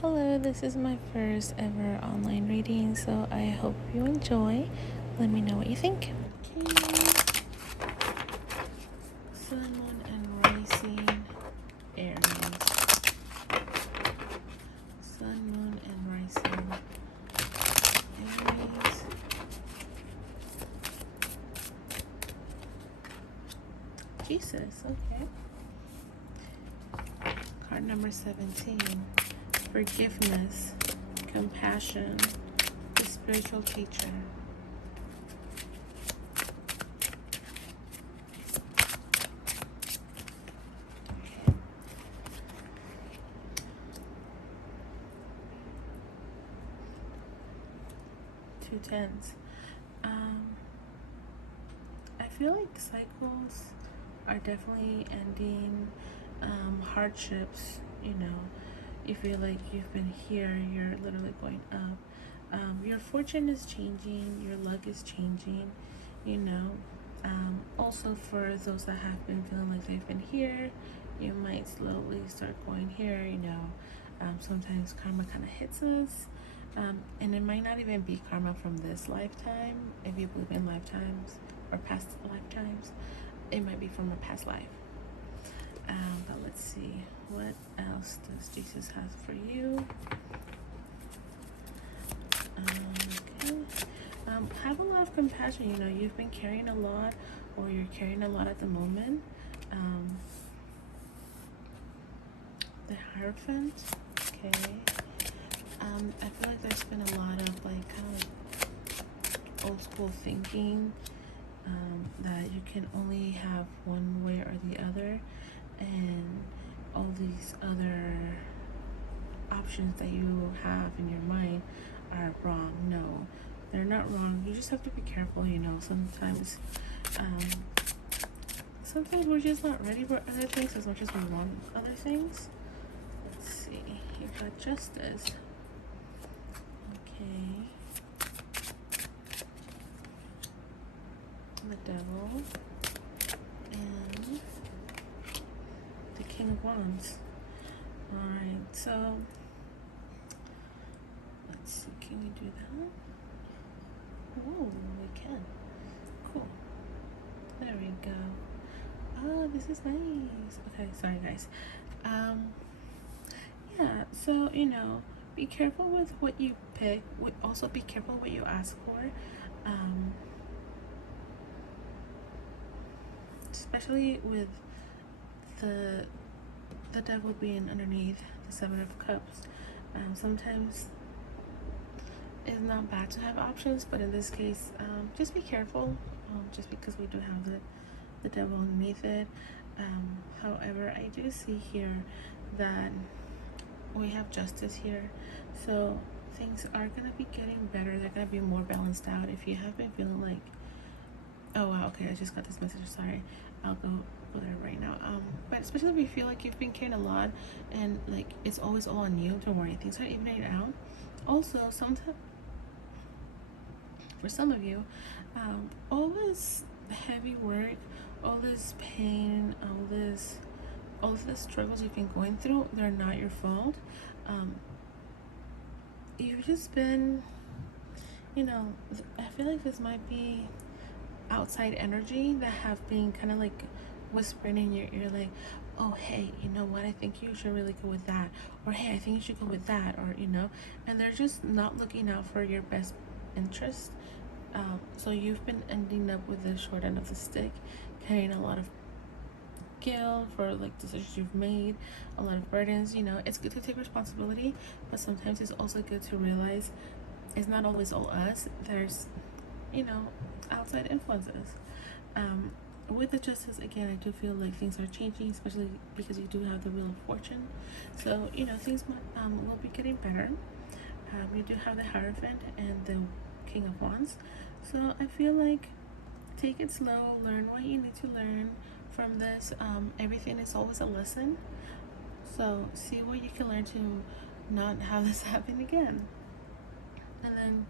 Hello, this is my first ever online reading, so I hope you enjoy. Let me know what you think. Okay. Sun, Moon, and Rising Aries. Sun, Moon, and Rising Aries. Jesus, okay. Card number 17. Forgiveness, compassion, the spiritual teacher. Two tens. I feel like cycles are definitely ending. Hardships, you feel like you've been here, you're literally going up. Your fortune is changing, your luck is changing, you know. Also, for those that have been feeling like they've been here, you might slowly start going here. Sometimes karma kind of hits us. And it might not even be karma from this lifetime, if you believe in lifetimes or past lifetimes. It might be from a past life. But let's see, what else does Jesus have for you? Okay. Have a lot of compassion. You've been carrying a lot, or you're carrying a lot at the moment. The Hierophant. Okay. I feel like there's been a lot of kind of old school thinking, that you can only have one way or the other, and all these other options that you have in your mind are wrong. No, they're not wrong. You just have to be careful. Sometimes we're just not ready for other things as much as we want other things. Let's see, you got Justice. Okay. The Devil. And the King of Wands. Alright, so let's see, can we do that? Oh, we can. Cool. There we go. Oh, this is nice. Okay, sorry guys. Yeah, so be careful with what you pick. Also be careful what you ask for. Especially with the devil being underneath the Seven of Cups. Sometimes it's not bad to have options, but in this case, just be careful. Just because we do have the devil underneath it. However, I do see here that we have Justice here, so things are gonna be getting better. They're gonna be more balanced out. If you have been feeling like, oh wow, okay, I just got this message, sorry, I'll go there right now. But especially if you feel like you've been carrying a lot and like it's always all on you, don't worry, things are evening out. Also, sometimes for some of you, all this heavy work, all this pain, all of the struggles you've been going through, they're not your fault. You've just been, I feel like this might be outside energy that have been kind of like whispering in your ear, like, oh hey, you know what, I think you should really go with that, or hey, I think you should go with that, or and they're just not looking out for your best interest. So you've been ending up with the short end of the stick, carrying a lot of guilt for like decisions you've made, a lot of burdens. It's good to take responsibility, but sometimes it's also good to realize it's not always all us. There's outside influences. With the Justice, again, I do feel like things are changing, especially because you do have the Wheel of Fortune. So things will be getting better. We do have the Hierophant and the King of Wands, so I feel like take it slow, learn what you need to learn from this. Everything is always a lesson, so see what you can learn to not have this happen again. And then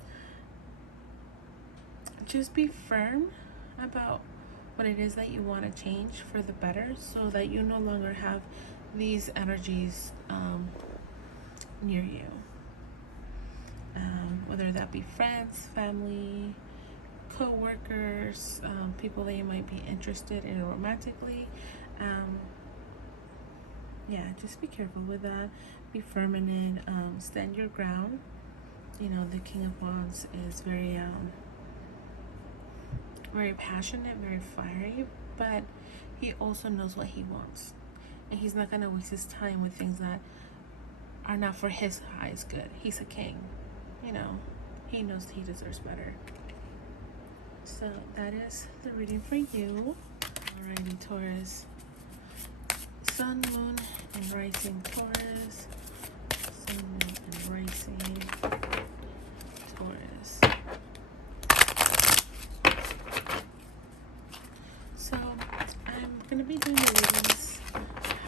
just be firm about what it is that you want to change for the better, so that you no longer have these energies near you. Whether that be friends, family, co-workers, people that you might be interested in romantically. Yeah, just be careful with that. Be firm in it. Stand your ground. You know, the King of Wands is very passionate, very fiery, but he also knows what he wants, and he's not gonna waste his time with things that are not for his highest good. He's a king, you know. He knows he deserves better. So that is the reading for you. Alrighty, Taurus. Sun, Moon, and Rising Taurus. Sun, Moon, and Rising Taurus. So I'm gonna be doing the readings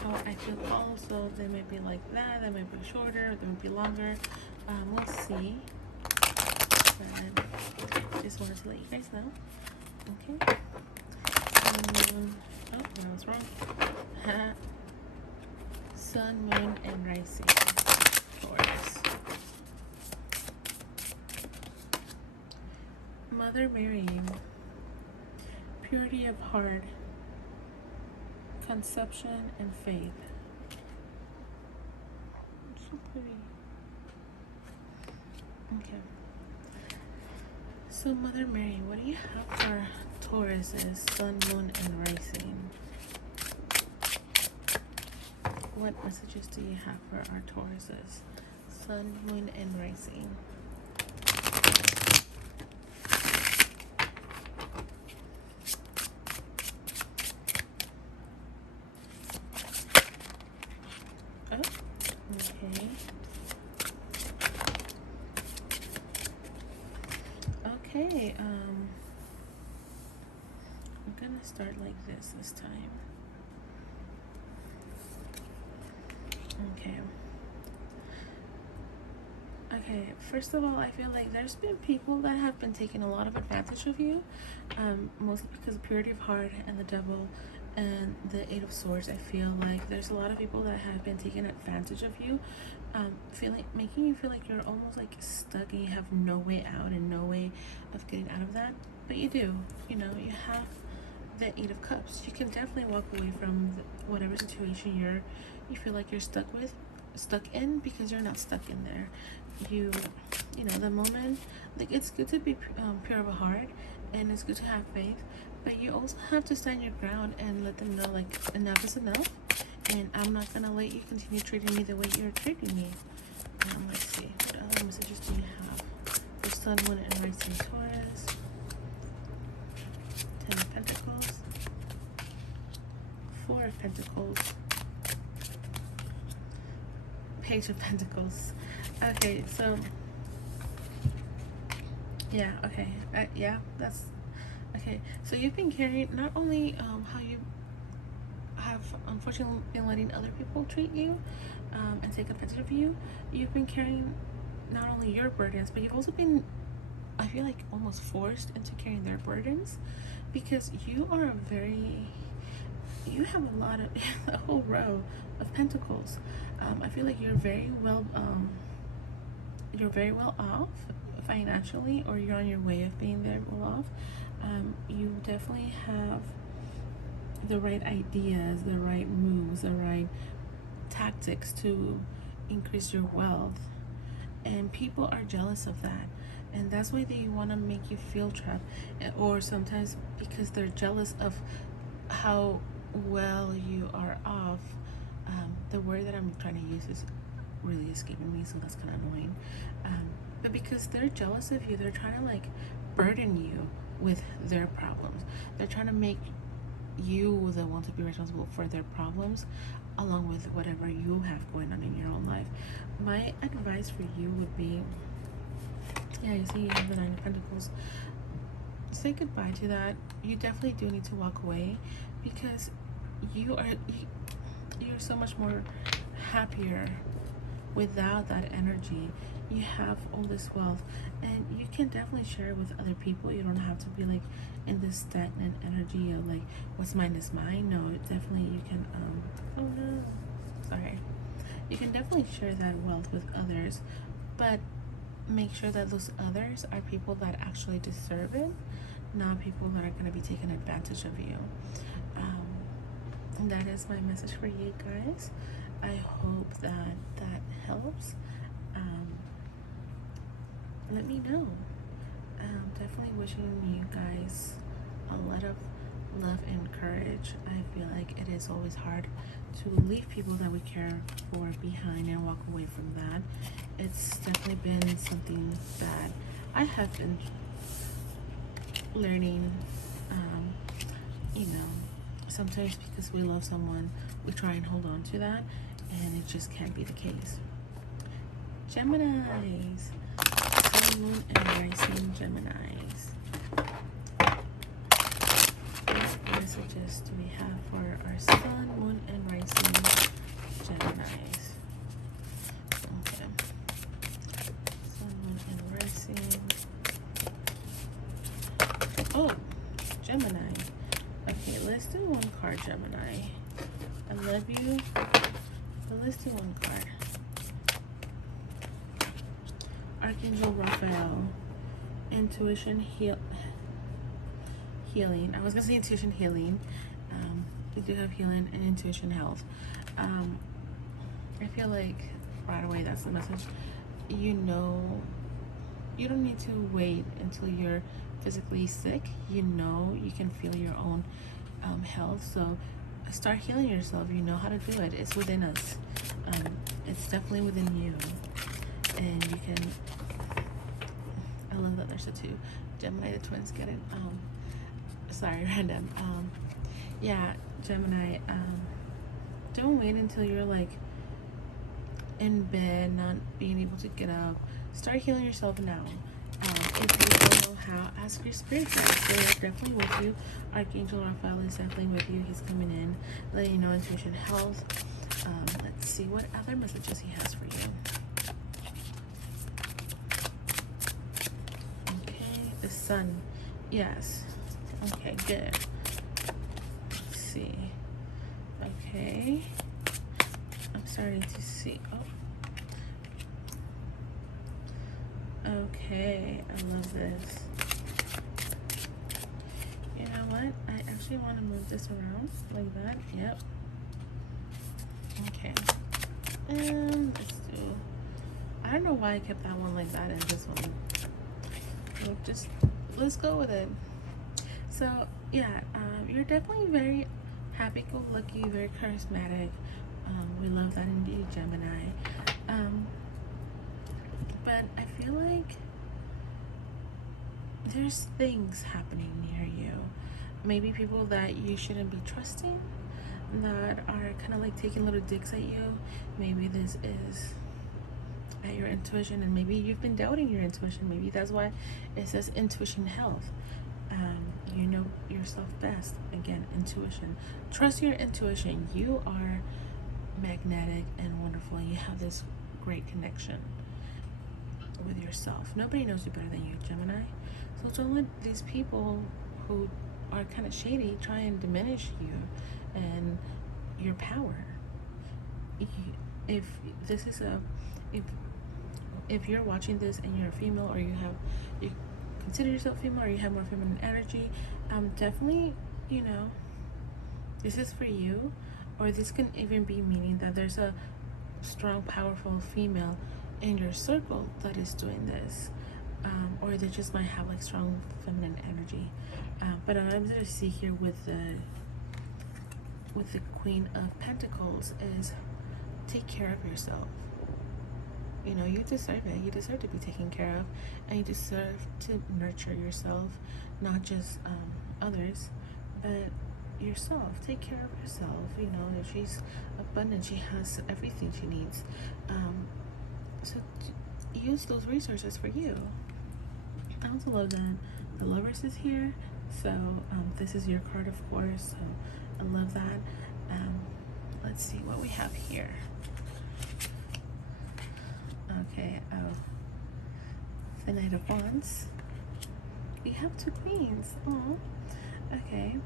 how I feel called. So they might be like that. They might be shorter. They might be longer. We'll see. But just wanted to let you guys know. Okay. Oh, I was wrong. Sun, Moon, and Rising Taurus. Mother Mary, purity of heart, conception, and faith. So pretty. Okay. So Mother Mary, what do you have for Tauruses, Sun, Moon, and Rising? What messages do you have for our Tauruses, Sun, Moon, and Rising? Oh, okay. Okay, I'm gonna start like this time. Okay, first of all, I feel like there's been people that have been taking a lot of advantage of you, mostly because of purity of heart and the devil and the Eight of Swords. I feel like there's a lot of people that have been taking advantage of you, making you feel like you're almost like stuck and you have no way out and no way of getting out of that. But you do, you know, you have the Eight of Cups. You can definitely walk away from whatever situation you feel like you're stuck in, because you're not stuck in there. You know, the moment, like, it's good to be pure of a heart, and it's good to have faith, but you also have to stand your ground and let them know, like, enough is enough, and I'm not gonna let you continue treating me the way you're treating me. Let's see, what other messages do you have for Sun, Moon, and Rising Taurus? Ten of Pentacles, Four of Pentacles, Page of Pentacles. Okay, so yeah, okay, yeah, that's okay. So you've been carrying not only how you have unfortunately been letting other people treat you and take advantage of you. You've been carrying not only your burdens, but you've also been, I feel like, almost forced into carrying their burdens, because you have a lot of a whole row of pentacles. I feel like you're very well off financially, or you're on your way of being very well off. You definitely have the right ideas, the right moves, the right tactics to increase your wealth, and people are jealous of that, and that's why they want to make you feel trapped, or sometimes because they're jealous of how well you are off. The word that I'm trying to use is really escaping me, so that's kind of annoying. But because they're jealous of you, they're trying to, like, burden you with their problems. They're trying to make you the one to be responsible for their problems, along with whatever you have going on in your own life. My advice for you would be, yeah, you see you have the Nine of Pentacles. Say goodbye to that. You definitely do need to walk away, because you're so much more happier without that energy. You have all this wealth, and you can definitely share it with other people. You don't have to be like in this stagnant energy of like, what's mine is mine. No, definitely you can oh no, sorry, You can definitely share that wealth with others, but make sure that those others are people that actually deserve it, not people that are going to be taking advantage of you. That is my message for you guys. I hope that that helps. Let me know. Definitely wishing you guys a lot of love and courage. I feel like it is always hard to leave people that we care for behind and walk away from that. It's definitely been something that I have been learning. You know, sometimes because we love someone, we try and hold on to that, and it just can't be the case. Geminis, Sun, Moon, and Rising Geminis. What messages do we have for our Sun, Moon, and Rising Geminis? Okay. Sun, Moon, and Rising. Oh, Gemini. Okay, let's do one card, Gemini. I love you. But let's do one card. Archangel Raphael. Intuition healing. I was gonna say intuition healing. We do have healing and intuition health. I feel like right away that's the message. You know, you don't need to wait until you're physically sick. You know, you can feel your own health. So start healing yourself. You know how to do it. It's within us. It's definitely within you, and you can. I love that there's a two. Gemini, the twins get it. Sorry, random. Yeah, Gemini. Don't wait until you're like in bed, not being able to get up. Start healing yourself now. If you don't know how, ask your spirit guides. They're definitely with you. Archangel Raphael is definitely with you. He's coming in, letting you know intuition health. Let's see what other messages he has for you. Okay, the sun. Yes. Okay, good. Let's see. Okay. I'm starting to see. Oh. Okay, I love this. You know what? I actually want to move this around like that. Yep. Okay. And let's do. I don't know why I kept that one like that and this one. Like, just let's go with it. So yeah, you're definitely very happy-go-lucky, very charismatic. We love that in you, Gemini. But I feel like there's things happening near you. Maybe people that you shouldn't be trusting, that are kind of like taking little digs at you. Maybe this is at your intuition, and maybe you've been doubting your intuition. Maybe that's why it says intuition health. You know yourself best. Again, intuition. Trust your intuition. You are magnetic and wonderful, and you have this great connection with yourself. Nobody knows you better than you, Gemini. So don't let these people who are kind of shady try and diminish you and your power. If this is if you're watching this and you're a female, or you consider yourself female, or you have more feminine energy, definitely, you know, this is for you. Or this can even be meaning that there's a strong, powerful female in your circle that is doing this, or they just might have like strong feminine energy. But I'm going to see here with the Queen of Pentacles is take care of yourself. You know, you deserve it. You deserve to be taken care of, and you deserve to nurture yourself, not just others, but yourself. Take care of yourself. You know, if she's abundant, she has everything she needs. So use those resources for you. I also love that the Lovers is here. So this is your card, of course. So I love that. Let's see what we have here. Okay, the Knight of Wands. We have two queens. Oh, okay.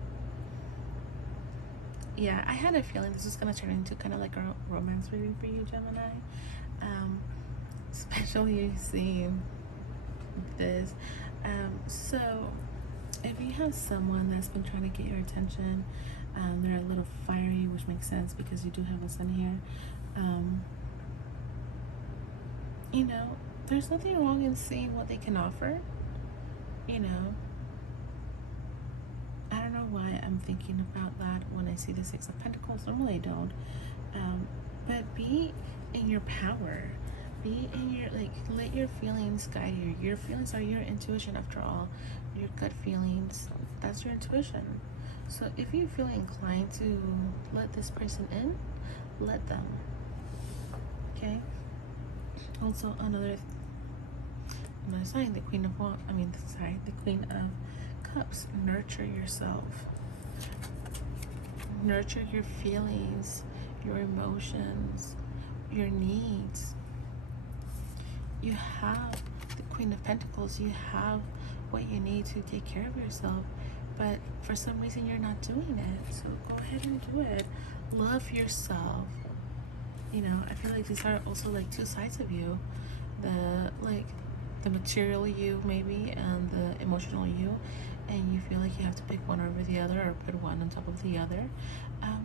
Yeah, I had a feeling this was gonna turn into kind of like a romance reading for you, Gemini. Um, Especially seeing this. So if you have someone that's been trying to get your attention, they're a little fiery, which makes sense because you do have a sun here. You know, there's nothing wrong in seeing what they can offer. You know, I don't know why I'm thinking about that when I see the Six of Pentacles. Normally I don't. But be in your power. Be in your, like, let your feelings guide you. Your feelings are your intuition after all. Your gut feelings, that's your intuition. So if you feel inclined to let this person in, let them. Okay? Also another sign, the Queen of the Queen of Cups. Nurture yourself. Nurture your feelings, your emotions, your needs. You have the Queen of Pentacles. You have what you need to take care of yourself, but for some reason you're not doing it. So go ahead and do it. Love yourself. You know, I feel like these are also like two sides of you. The material you maybe, and the emotional you, and you feel like you have to pick one over the other or put one on top of the other.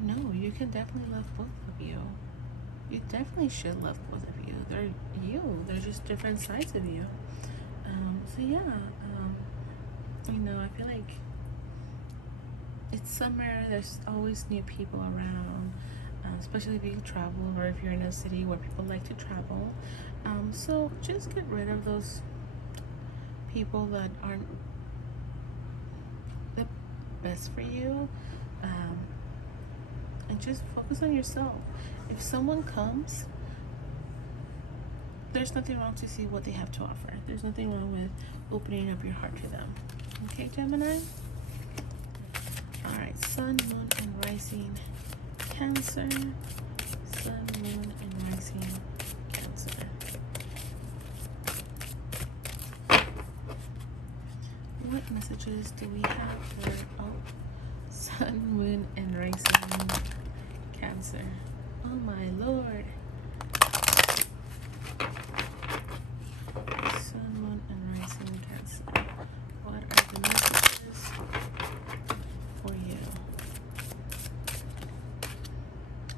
No, you can definitely love both of you. You definitely should love both of you. They're you. They're just different sides of you. So yeah, you know, I feel like it's summer. There's always new people around, especially if you travel or if you're in a city where people like to travel. So just get rid of those people that aren't the best for you, and just focus on yourself. If someone comes, there's nothing wrong to see what they have to offer. There's nothing wrong with opening up your heart to them. Okay, Gemini? Alright, Sun, Moon, and Rising Cancer. Sun, Moon, and Rising Cancer. What messages do we have for Sun, Moon, and Rising Cancer? Oh my Lord. Sun, Moon, and Rising Cancer. What are the messages for you?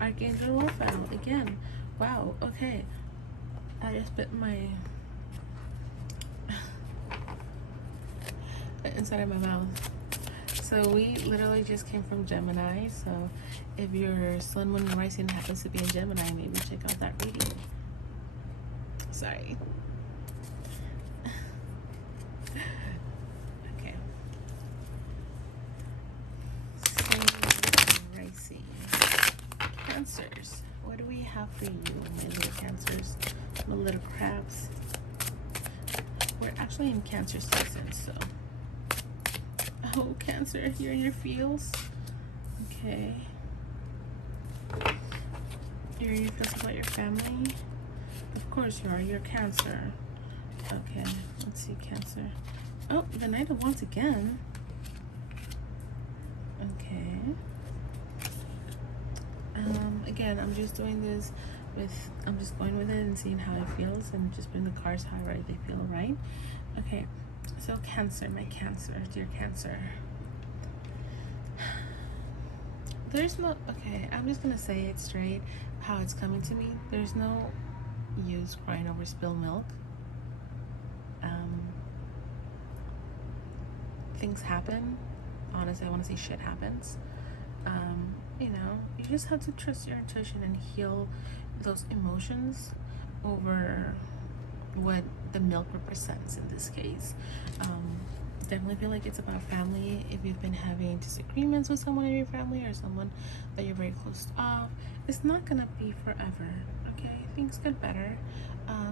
Archangel Raphael again. Wow, okay. I just bit my inside of my mouth. So we literally just came from Gemini. So if your Sun, Moon, and Rising happens to be in Gemini, maybe check out that reading. Sorry. Okay. Sun, Moon, and Rising Cancers. What do we have for you, my little Cancers, my little crabs? We're actually in Cancer season, so. Oh, Cancer, you're in your feels. Okay. You're in your feels about your family. Of course you are. You're Cancer. Okay, let's see, Cancer. Oh, the Knight of Wands again. Okay. Again, I'm just doing this I'm just going with it and seeing how it feels, and just putting the cards however they feel, right? Okay. So Cancer, my Cancer, dear Cancer. There's no, okay, I'm just gonna say it straight how it's coming to me. There's no use crying over spilled milk. Things happen. Honestly, I want to say shit happens. You know, you just have to trust your intuition and heal those emotions over what the milk represents in this case. Definitely feel like it's about family. If you've been having disagreements with someone in your family or someone that you're very close off, it's not gonna be forever. Okay, things get better.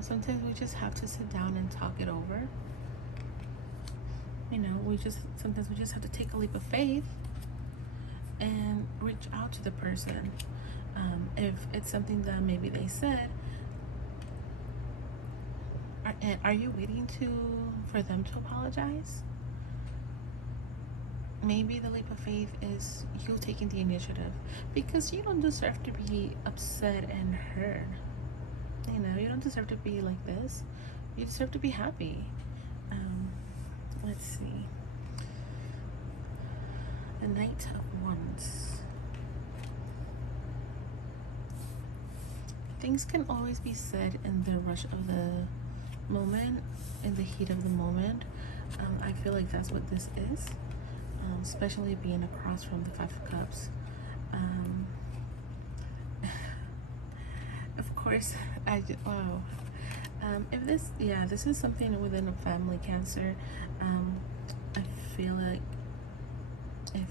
Sometimes we just have to sit down and talk it over. You know, sometimes we just have to take a leap of faith and reach out to the person. If it's something that maybe they said, are you waiting for them to apologize? maybe the leap of faith is you taking the initiative, because you don't deserve to be upset and hurt. You know, you don't deserve to be like this. You deserve to be happy. Um, let's see. The Knight of Wands. Things can always be said in the rush of the moment, in the heat of the moment. I feel like that's what this is, especially being across from the Five of Cups. Of course, wow. If this, yeah, this is something within a family, Cancer. I feel like if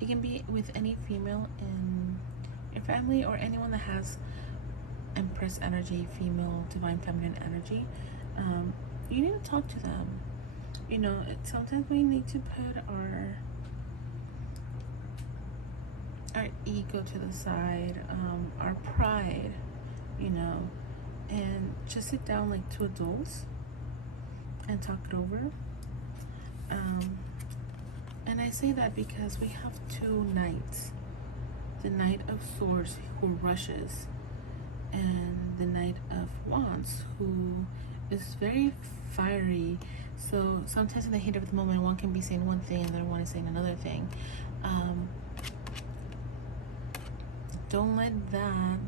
it can be with any female in your family or anyone that has Empress energy, female, divine feminine energy, you need to talk to them. You know, sometimes we need to put our ego to the side, our pride, you know, and just sit down like two adults and talk it over. And I say that because we have two knights, the Knight of Swords who rushes, and the Knight of Wands who is very fiery. So sometimes in the heat of the moment, one can be saying one thing and the other one is saying another thing. Don't let that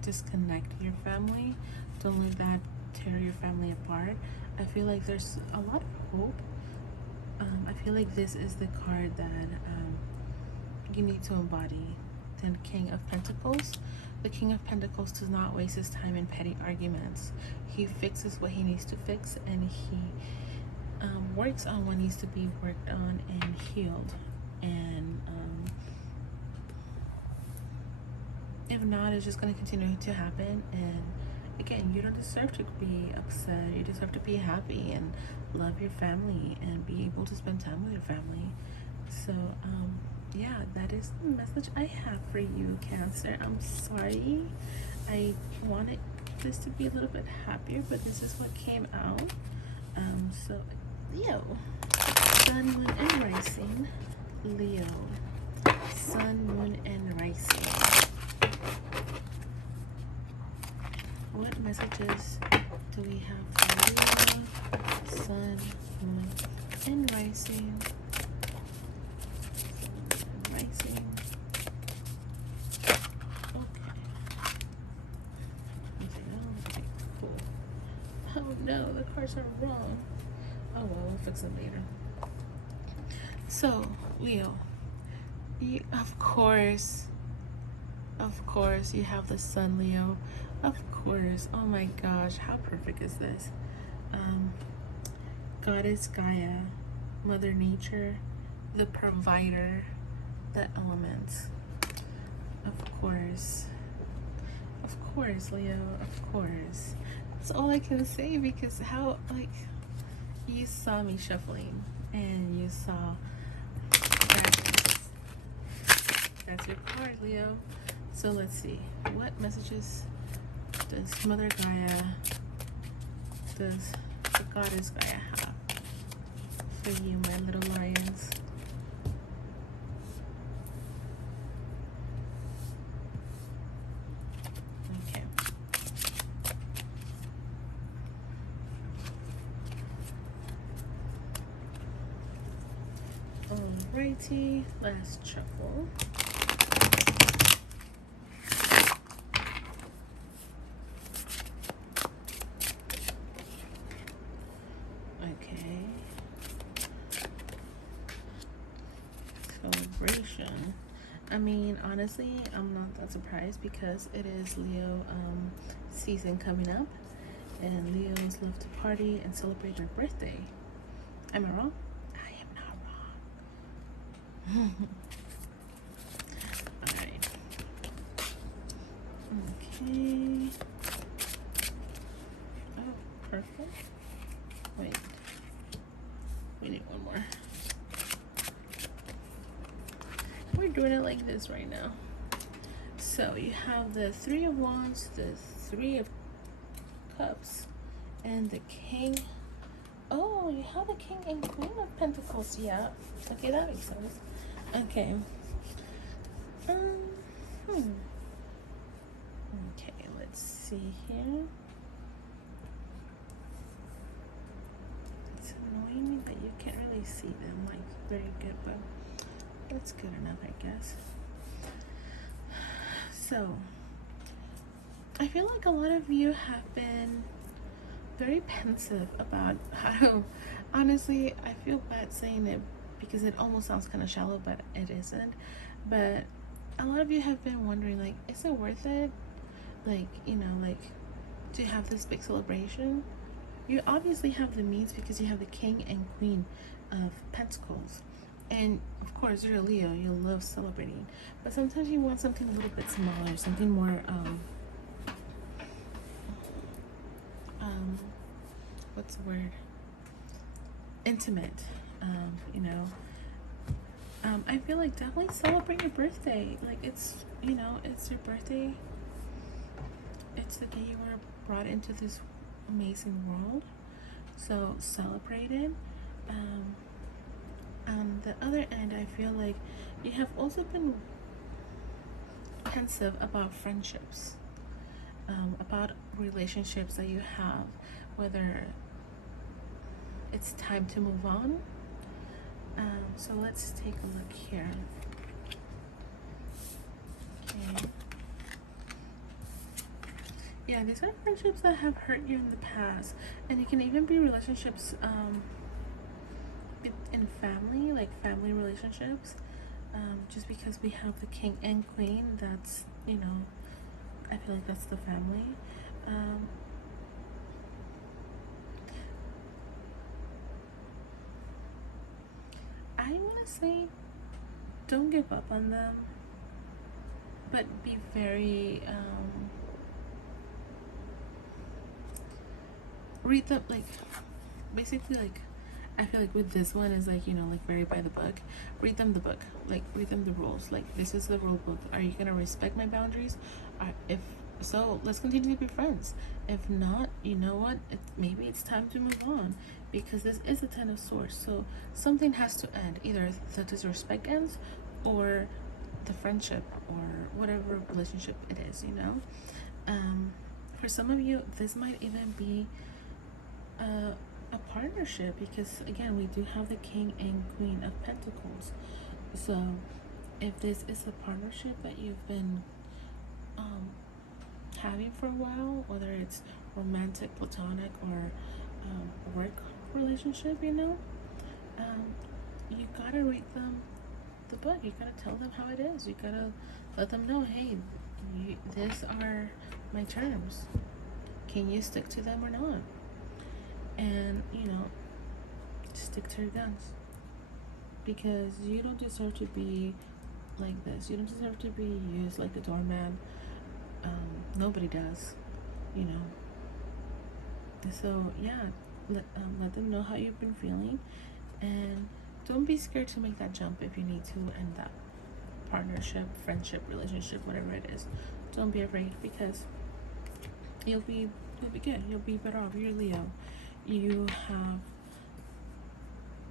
disconnect your family. Don't let that tear your family apart. I feel like there's a lot of hope. I feel like this is the card that you need to embody. The King of Pentacles. The King of Pentacles does not waste his time in petty arguments. He fixes what he needs to fix, and he works on what needs to be worked on and healed. And if not, it's just going to continue to happen. And again, you don't deserve to be upset. You deserve to be happy and love your family and be able to spend time with your family. So yeah, that is the message I have for you, Cancer. I'm sorry, I wanted this to be a little bit happier, but this is what came out. So Leo, Sun, Moon, and Rising. Leo, Sun, Moon, and Rising. What messages do we have for Leo, Sun, Moon, and Rising? Rising. Okay, cool. Oh no, the cards are wrong. Oh well, we'll fix them later. So, Leo, of course, you have the Sun, Leo. Of course. Oh my gosh, how perfect is this? Goddess Gaia, Mother Nature, the provider, the elements. Of course, Leo, of course. That's all I can say, because how, like, you saw me shuffling and you saw that's your card, Leo. So let's see, what messages does Mother Gaia, does the Goddess Gaia have for you, my little lions? Okay. Alrighty, last shuffle. Okay. Celebration. I mean, honestly, I'm not that surprised because it is Leo season coming up, and Leos love to party and celebrate their birthday. Am I wrong? I am not wrong. Alright. Okay. Oh, perfect. Wait. We need one more. We're doing it like this right now. So you have the Three of Wands, the Three of Cups, and the King Oh, you have the King and Queen of Pentacles. Yeah. Okay, that makes sense. Okay. Um. Hmm. Okay, let's see here. It's annoying me that you can't really see them like very good, but that's good enough, I guess. So, I feel like a lot of you have been very pensive about how to, honestly, I feel bad saying it because it almost sounds kind of shallow, but it isn't. But a lot of you have been wondering, like, is it worth it? Like, like to have this big celebration? You obviously have the means because you have the King and Queen of Pentacles. And of course, you're a Leo, you love celebrating. But sometimes you want something a little bit smaller, something more, what's the word? Intimate, you know. I feel like definitely celebrate your birthday. Like it's your birthday. It's the day you were brought into this amazing world. So celebrate it. On the other end, I feel like you have also been pensive about friendships, about relationships that you have, whether it's time to move on. So let's take a look here. Okay. Yeah, these are friendships that have hurt you in the past, and it can even be relationships in family, like family relationships. Just because we have the King and Queen, that's I feel like that's the family. I want to say don't give up on them, but be very read them, like basically, like I feel like with this one is like like very by the book. Read them the book, like read them the rules, like this is the rule book. Are you gonna respect my boundaries? If so, let's continue to be friends. If not, you know what, maybe it's time to move on, because this is a 10 of swords, so something has to end. Either the disrespect ends, or the friendship, or whatever relationship it is, for some of you this might even be a partnership, because again we do have the King and Queen of Pentacles. So if this is a partnership that you've been having for a while, whether it's romantic, platonic, or work relationship, you gotta read them the book. You gotta tell them how it is. You gotta let them know, hey, these are my terms. Can you stick to them or not? And stick to your guns, because you don't deserve to be like this. You don't deserve to be used like a doorman. Nobody does, you know. So yeah, let them know how you've been feeling, and don't be scared to make that jump if you need to end that partnership, friendship, relationship, whatever it is. Don't be afraid, because you'll be good. You'll be better off. You're Leo. You have,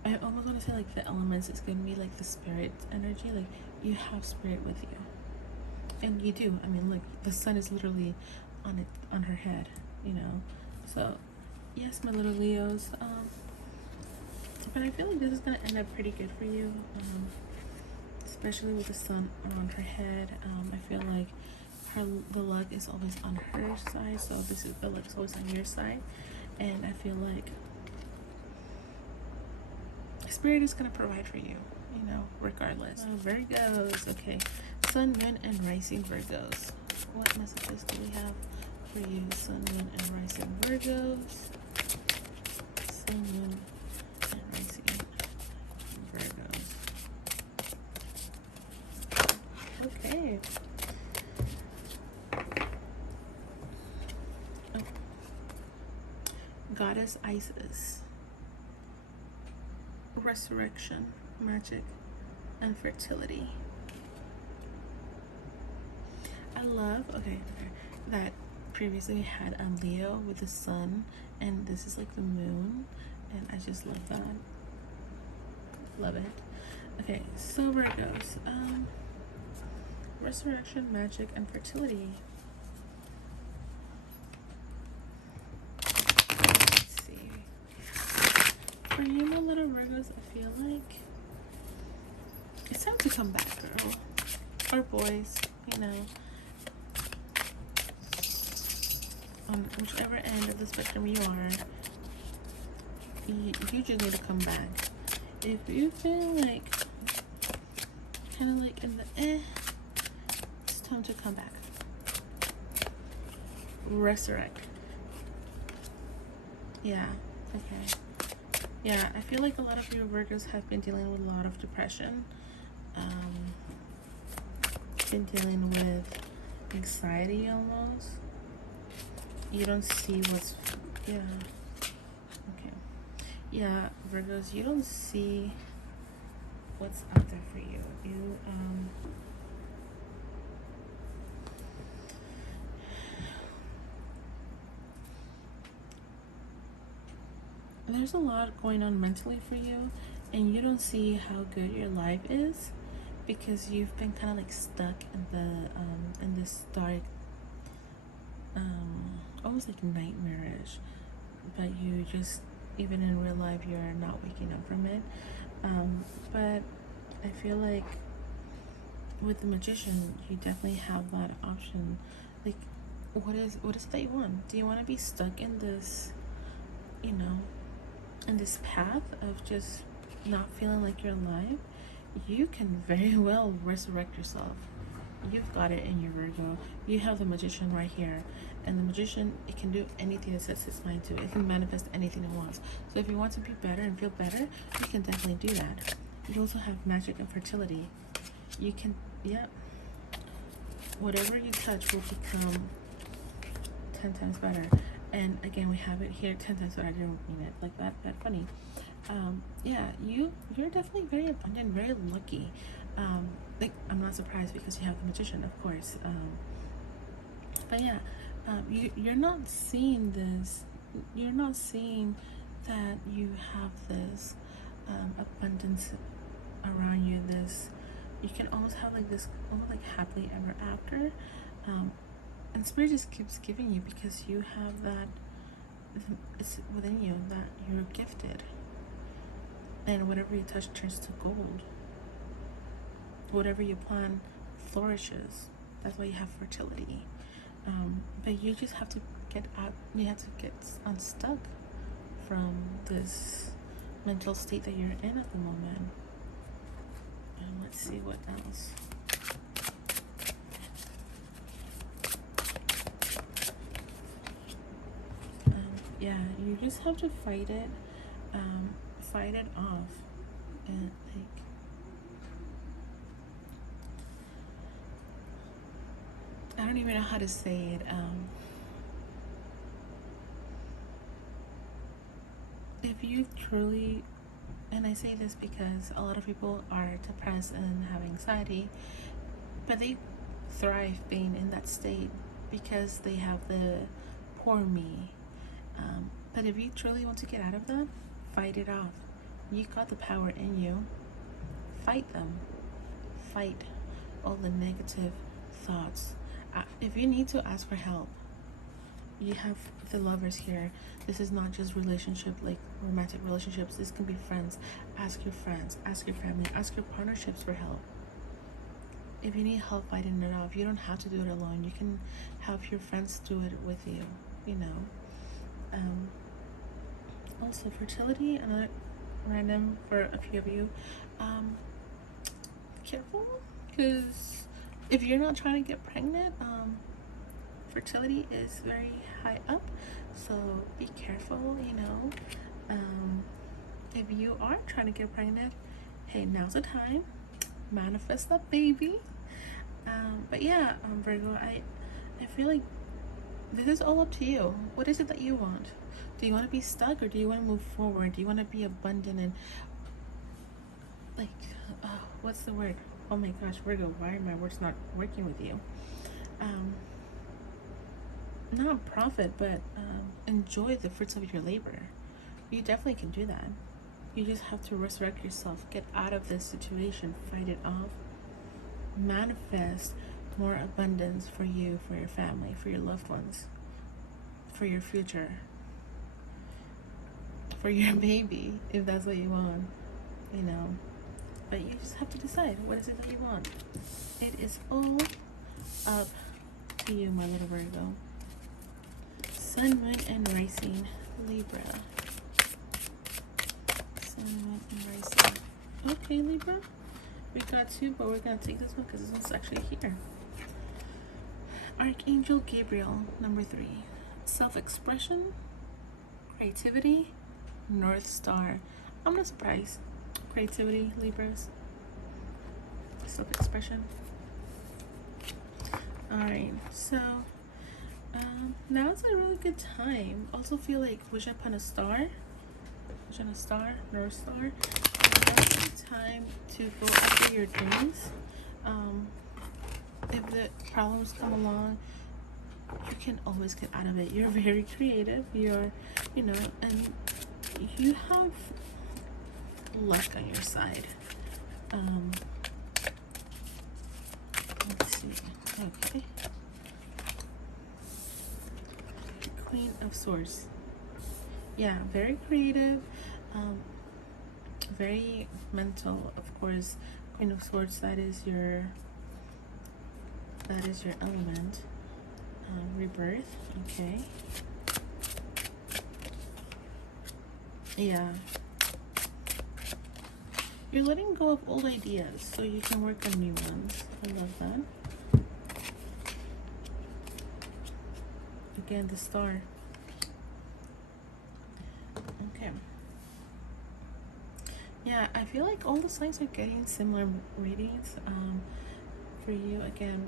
I almost want to say like the elements is gonna be like the spirit energy. Like you have spirit with you, and you do. I mean, like the sun is literally on her head. So yes, my little Leos. But I feel like this is gonna end up pretty good for you. Especially with the sun on her head. I feel like the luck is always on her side, so the luck is always on your side, and I feel like spirit is gonna provide for you, regardless. Virgos, okay. Sun, Moon, and Rising Virgos. What messages do we have for you, Sun, Moon, and Rising Virgos? Sun, Moon, and Rising Virgos. Okay. Oh. Goddess Isis. Resurrection, magic, and fertility. I love, okay, that previously we had Leo with the sun, and this is like the moon, And I just love that. Love it. Okay, so Virgos. Resurrection, magic, and fertility. Let's see. For you, my little Virgos, I feel like it's time to come back, girl. Or boys, you know. On whichever end of the spectrum you are, you just need to come back. If you feel like kind of like in the it's time to come back. Resurrect. Yeah, okay. Yeah, I feel like a lot of you Virgos have been dealing with a lot of depression. Been dealing with anxiety almost. You don't see what's, yeah. Okay. Yeah, Virgos, you don't see what's out there for you. There's a lot going on mentally for you, and you don't see how good your life is because you've been kind of like stuck in this dark, almost like nightmarish, but you just, even in real life, you're not waking up from it. But I feel like with the Magician, you definitely have that option. Like, what is it that you want? Do you want to be stuck in this, in this path of just not feeling like you're alive? You can very well resurrect yourself. You've got it in your Virgo. You have the Magician right here. And the Magician, it can do anything it sets its mind to. It can manifest anything it wants. So if you want to be better and feel better, you can definitely do that. You also have magic and fertility. You can, yeah. Whatever you touch will become 10 times better. And again, we have it here 10 times better. I didn't mean it like that funny. Yeah, you're definitely very abundant, very lucky. Like, I'm not surprised because you have the Magician, of course. But yeah, you're not seeing this. You're not seeing that you have this abundance around you. This, you can almost have like this, almost like happily ever after. And Spirit just keeps giving you because you have that. It's within you that you're gifted. And whatever you touch turns to gold. Whatever you plant flourishes. That's why you have fertility. But you just have to get out. You have to get unstuck from this mental state that you're in at the moment. And let's see what else. Yeah, you just have to fight it. Fight it off. And like, I don't even know how to say it. If you truly, and I say this because a lot of people are depressed and have anxiety, but they thrive being in that state because they have the poor me. But if you truly want to get out of that, fight it off. You got the power in you. Fight them. Fight all the negative thoughts. If you need to, ask for help. You have the Lovers here. This is not just relationship, like romantic relationships. This can be friends. Ask your friends, ask your family, ask your partnerships for help. If you need help fighting it off, you don't have to do it alone. You can have your friends do it with you, Also, fertility, another random for a few of you. Careful, because if you're not trying to get pregnant, fertility is very high up, so be careful. If you are trying to get pregnant, hey, now's the time. Manifest that baby. But yeah, Virgo, I feel like this is all up to you. What is it that you want? Do you want to be stuck, or do you want to move forward? Do you want to be abundant and like, what's the word? Oh my gosh, Virgo, why are my words not working with you? Not profit, but enjoy the fruits of your labor. You definitely can do that. You just have to resurrect yourself, get out of this situation, fight it off, manifest more abundance for you, for your family, for your loved ones, for your future, for your baby, if that's what you want, you know. But you just have to decide, what is it that you want? It is all up to you, my little Virgo. Sun, Moon, and Rising Libra. Sun, Moon, and Rising. Okay, Libra. We got two, but we're going to take this one because this one's actually here. Archangel Gabriel, number 3. Self-expression, creativity, North Star. I'm not surprised. Creativity, Libras. Self-expression. Alright, so now it's a really good time. Also feel like wish upon a star. Wish on a star, North Star. That's a good time to go after your dreams. If the problems come along, you can always get out of it. You're very creative. You're, you know, and you have luck on your side. Let's see. Okay. Queen of Swords. Yeah, very creative. Very mental, of course. Queen of Swords, that is your element. Rebirth. Okay. Yeah. You're letting go of old ideas so you can work on new ones. I love that. Again, the star. Okay. Yeah, I feel like all the signs are getting similar readings. For you, again,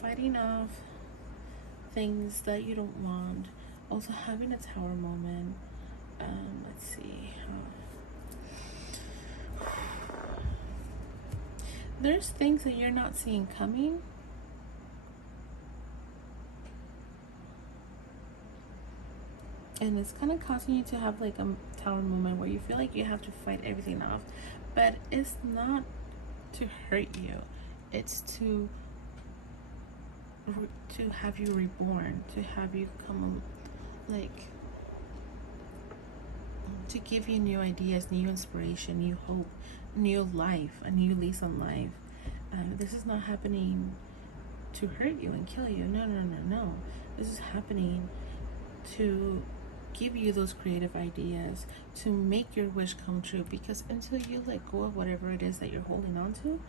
fighting off things that you don't want. Also having a tower moment. Let's see. There's things that you're not seeing coming. And it's kind of causing you to have like a tower moment where you feel like you have to fight everything off. But it's not to hurt you. It's to have you reborn, to have you come, like, to give you new ideas, new inspiration, new hope, new life, a new lease on life. This is not happening to hurt you and kill you. No, no, no, no. This is happening to give you those creative ideas, to make your wish come true. Because until you let go of whatever it is that you're holding on to,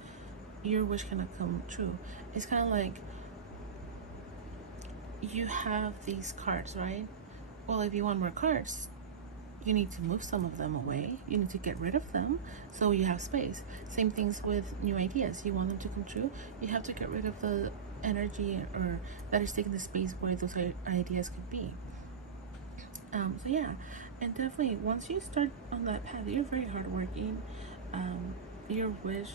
your wish cannot come true. It's kind of like you have these cards, right? Well, if you want more cards, you need to move some of them away. You need to get rid of them so you have space. Same things with new ideas. You want them to come true, you have to get rid of the energy or that is taking the space where those ideas could be. So yeah, and definitely once you start on that path, you're very hardworking. Your wish,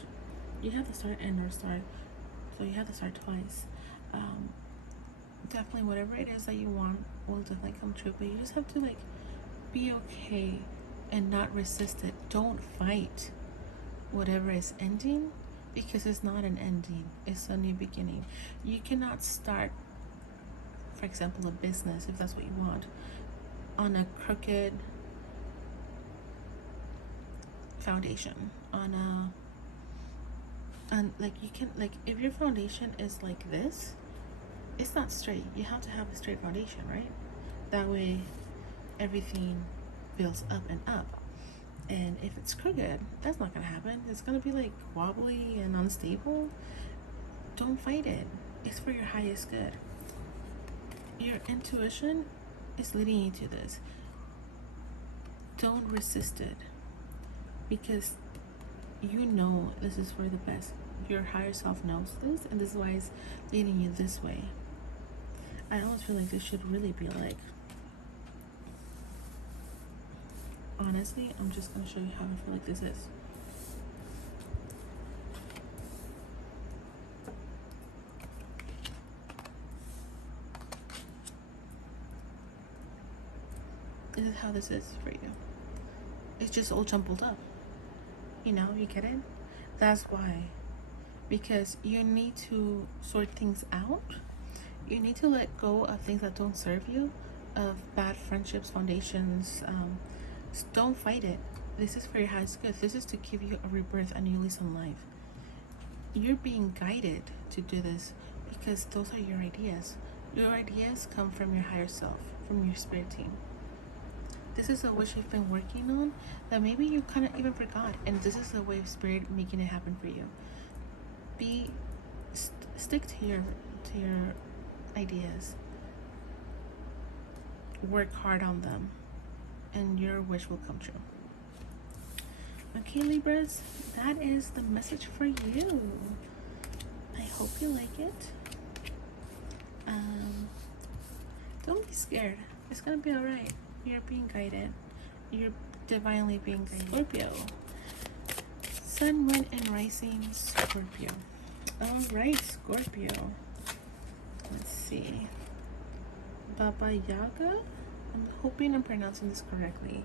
you have the star and North Star, so you have the star twice. Definitely whatever it is that you want will definitely come true, but you just have to like be okay and not resist it. Don't fight whatever is ending, because it's not an ending, it's a new beginning. You cannot start, for example, a business, if that's what you want, on a crooked foundation, like you can, like if your foundation is like this, it's not straight. You have to have a straight foundation, right? That way everything builds up and up. And if it's crooked, that's not gonna happen. It's gonna be like wobbly and unstable. Don't fight it. It's for your highest good. Your intuition is leading you to this. Don't resist it, because you know this is for the best. Your higher self knows this, and this is why it's leading you this way. I almost feel like this should really be like, honestly, I'm just going to show you how I feel like this is. This is how this is for you. It's just all jumbled up. You know, you get it? That's why. Because you need to sort things out. You need to let go of things that don't serve you, of bad friendships, foundations. Don't fight it. This is for your highest good. This is to give you a rebirth, a new lease on life. You're being guided to do this because those are your ideas. Your ideas come from your higher self, from your spirit team. This is a wish you've been working on that maybe you kind of even forgot, and this is the way of spirit making it happen for you. Stick to your ideas. Work hard on them, and your wish will come true. Okay, Libras, that is the message for you. I hope you like it. Don't be scared. It's gonna be alright. You're being guided. You're divinely being guided. Scorpio. Sun, Moon, and Rising Scorpio. Alright, Scorpio. Let's see. Baba Yaga? I'm hoping I'm pronouncing this correctly.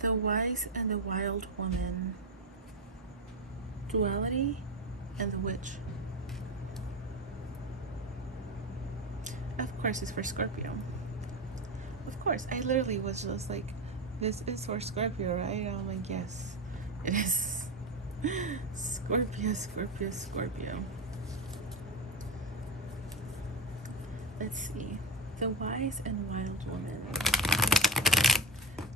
The Wise and the Wild Woman. Duality and the Witch. Of course, it's for Scorpio. Of course, I literally was just like, this is for Scorpio, right? I'm like, yes, it is. Scorpio, Scorpio, Scorpio. Let's see. The Wise and Wild Woman.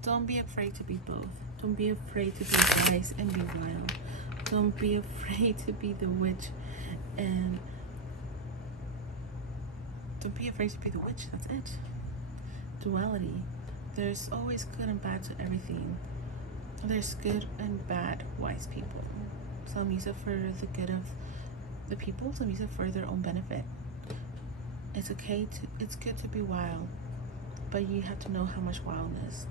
Don't be afraid to be both. Don't be afraid to be wise and be wild. Don't be afraid to be the witch and don't be afraid to be the witch. That's it. Duality. There's always good and bad to everything. There's good and bad wise people. Some use it for the good of the people, some use it for their own benefit. It's good to be wild, but you have to know how much wildness.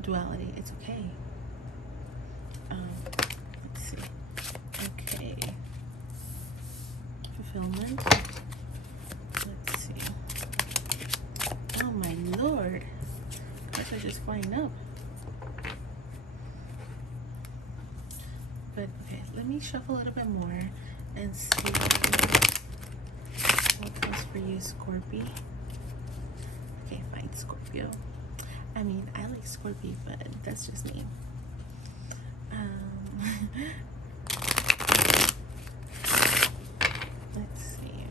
Duality, it's okay. Let's see. Okay. Fulfillment. Let's see. Oh my lord. Guess I just flying up. But okay, let me shuffle a little bit more and see what comes for you, Scorpio. Okay, fine, Scorpio. I mean, I like Scorpio, but that's just me. Let's see.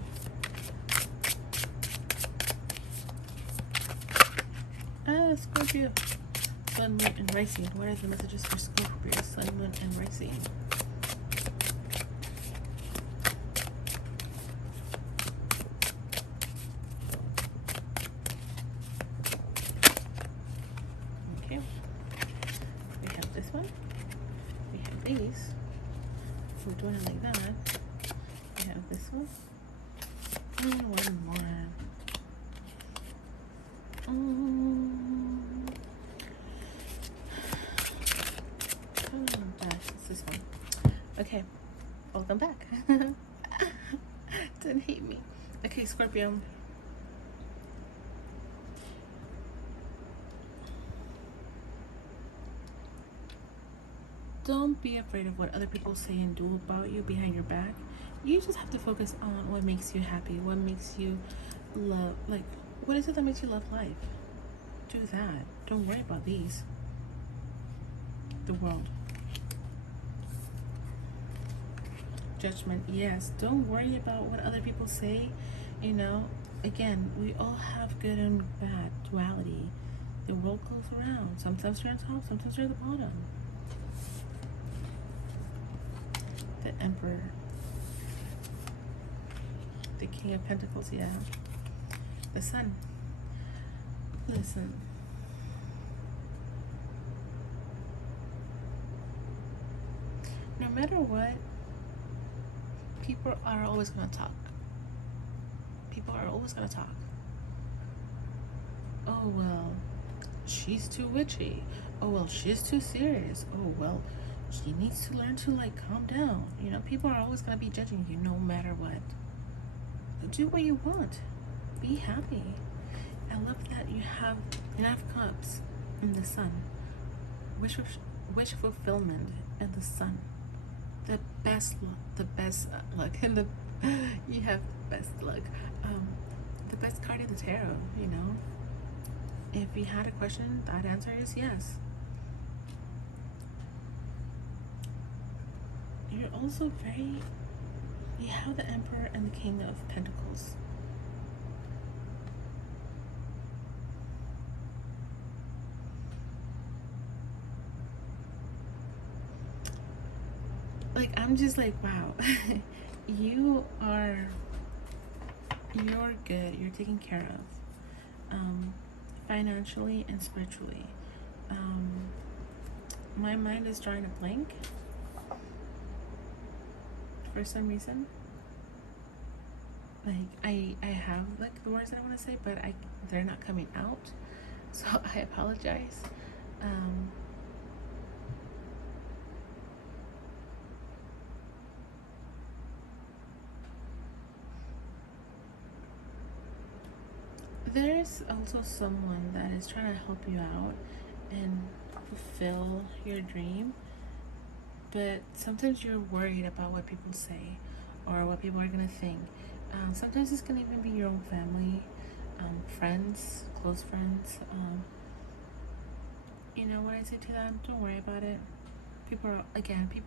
Scorpio. Sun, Moon, and Rising. What are the messages for Scorpio? Sun, Moon, and Rising. Okay. We have this one. We have these. We're doing it like that. We have this one. And one more. This one. Okay, welcome back. Didn't hate me. Okay, Scorpio. Don't be afraid of what other people say and do about you behind your back. You just have to focus on what makes you happy, what makes you love, like, what is it that makes you love life? Do that. Don't worry about these. The world. Judgment, yes. Don't worry about what other people say. You know, again, we all have good and bad duality. The world goes around. Sometimes you're on top, sometimes you're at the bottom. The Emperor. The King of Pentacles, yeah. The Sun. Listen. No matter what, people are always going to talk. People are always going to talk. Oh, well, she's too witchy. Oh, well, she's too serious. Oh, well, she needs to learn to, like, calm down. You know, people are always going to be judging you no matter what. Do what you want. Be happy. I love that you have enough cups in the sun. Wish fulfillment in the sun. The best luck and the you have the best luck. Um, the best card of the tarot. You know, if you had a question, that answer is yes. You're also very. You have the Emperor and the King of Pentacles. Like, I'm just like, wow. you're good. You're taken care of, financially and spiritually. My mind is drawing a blank for some reason. Like, I have like the words that I want to say, but they're not coming out, so I apologize. There's also someone that is trying to help you out and fulfill your dream, but sometimes you're worried about what people say or what people are gonna think. Sometimes it's gonna even be your own family, friends, close friends. You know what I say to them? Don't worry about it. People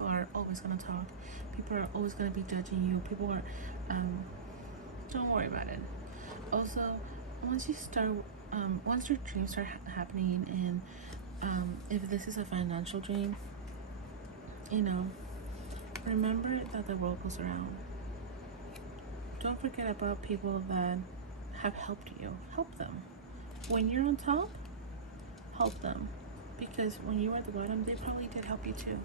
are always gonna talk. People are always gonna be judging you. People are, don't worry about it. Also, once your dreams start happening, and if this is a financial dream, you know, remember that the world goes around. Don't forget about people that have helped you. Help them. When you're on top, help them. Because when you were at the bottom, they probably did help you too.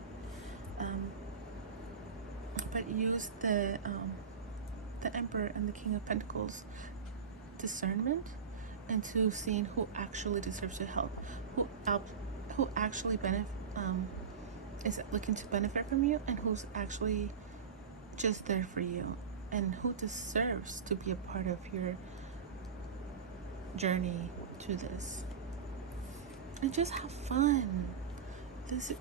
But use the Emperor and the King of Pentacles discernment into seeing who actually deserves your help, who actually is looking to benefit from you, and who's actually just there for you, and who deserves to be a part of your journey to this. And just have fun. This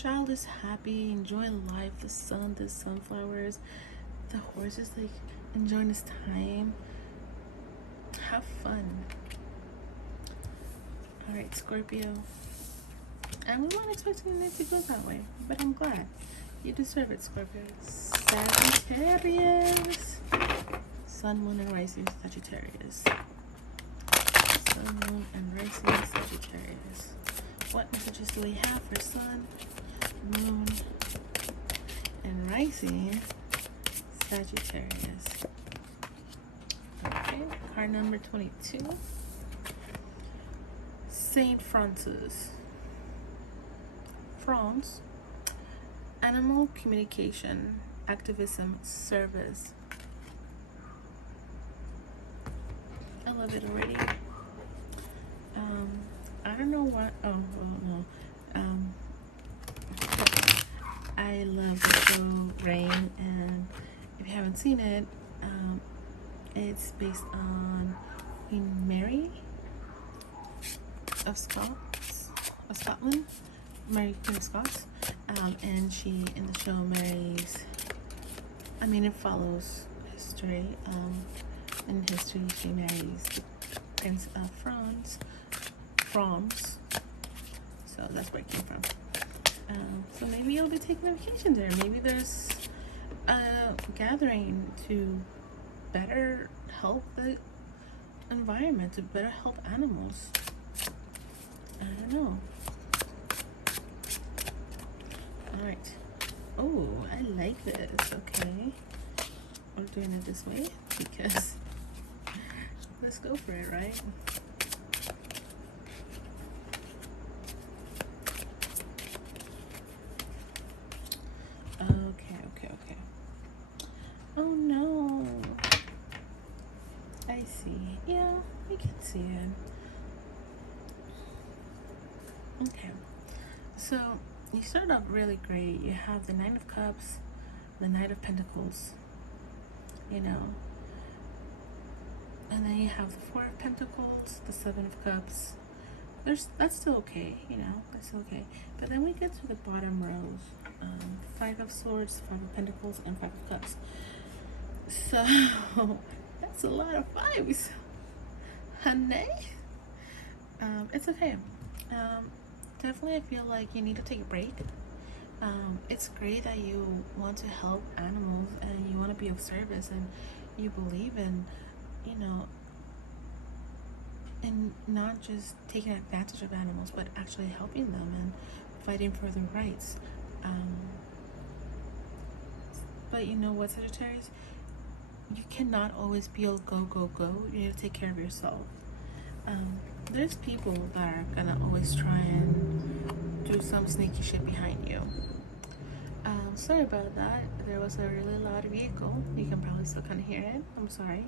child is happy, enjoying life, the sun, the sunflowers, the horse is like enjoying his time. Have fun. Alright, Scorpio. And we weren't expecting it to go that way, but I'm glad. You deserve it, Scorpio. Sagittarius. Sun, Moon, and Rising Sagittarius. Sun, Moon, and Rising Sagittarius. What messages do we have for Sun, Moon, and Rising Sagittarius? Okay, card number 22. Saint Francis. France. Animal communication, activism, service. I love it already. I don't know what. Oh no. I love the show Rain, and if you haven't seen it, it's based on Queen Mary of Scotland, Mary Queen of Scots, and she in the show marries. I mean, it follows history. In history, she marries the Prince of France. So that's where it came from. So maybe you'll be taking a vacation there. Maybe there's a gathering to better help the environment, to better help animals. I don't know. Alright. Oh, I like this. Okay. We're doing it this way because let's go for it, right? Okay. Oh no. I see. Yeah, we can see it. Okay. So you start off really great. You have the Nine of Cups, the Knight of Pentacles, you know. And then you have the Four of Pentacles, the Seven of Cups, that's still okay, you know, that's still okay. But then we get to the bottom rows, Five of Swords, Five of Pentacles, and Five of Cups. So that's a lot of fives, honey. It's okay. Definitely, I feel like you need to take a break. It's great that you want to help animals and you want to be of service and you believe in, you know, in not just taking advantage of animals, but actually helping them and fighting for their rights. Um, but you know what, Sagittarius? You cannot always be all go, go, go. You need to take care of yourself. There's people that are gonna always try and do some sneaky shit behind you. Sorry about that. There was a really loud vehicle. You can probably still kind of hear it. I'm sorry.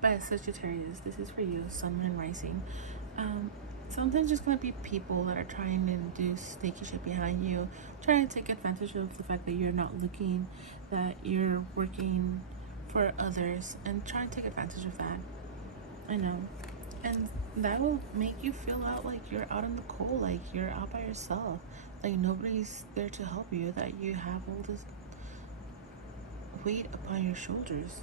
But Sagittarius, this is for you, Sun, Moon, Rising. Sometimes there's gonna be people that are trying to do sneaky shit behind you, trying to take advantage of the fact that you're not looking, that you're working for others, and trying to take advantage of that. I know. And that will make you feel out like you're out in the cold, like you're out by yourself, like nobody's there to help you, that you have all this weight upon your shoulders.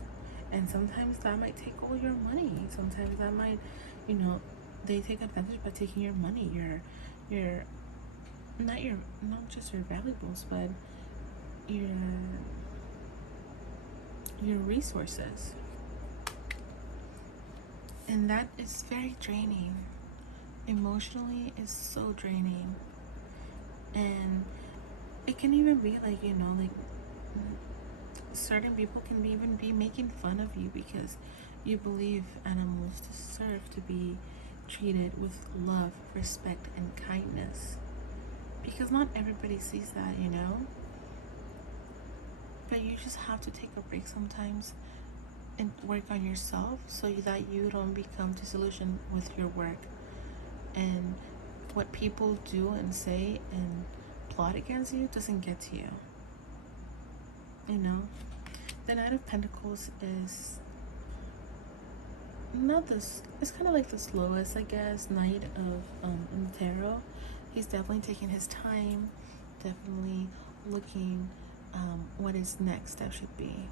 And sometimes that might take all your money. Sometimes that might, you know, they take advantage by taking your money, your not just your valuables, but your resources. And that is very draining. Emotionally is so draining. And it can even be like, you know, like certain people can even be making fun of you because you believe animals deserve to be treated with love, respect, and kindness. Because not everybody sees that, you know? But you just have to take a break sometimes and work on yourself so that you don't become disillusioned with your work. And what people do and say and plot against you doesn't get to you. You know? The Knight of Pentacles is not this, it's kind of like the slowest, I guess, knight of in the tarot. He's definitely taking his time, definitely looking what his next step should be.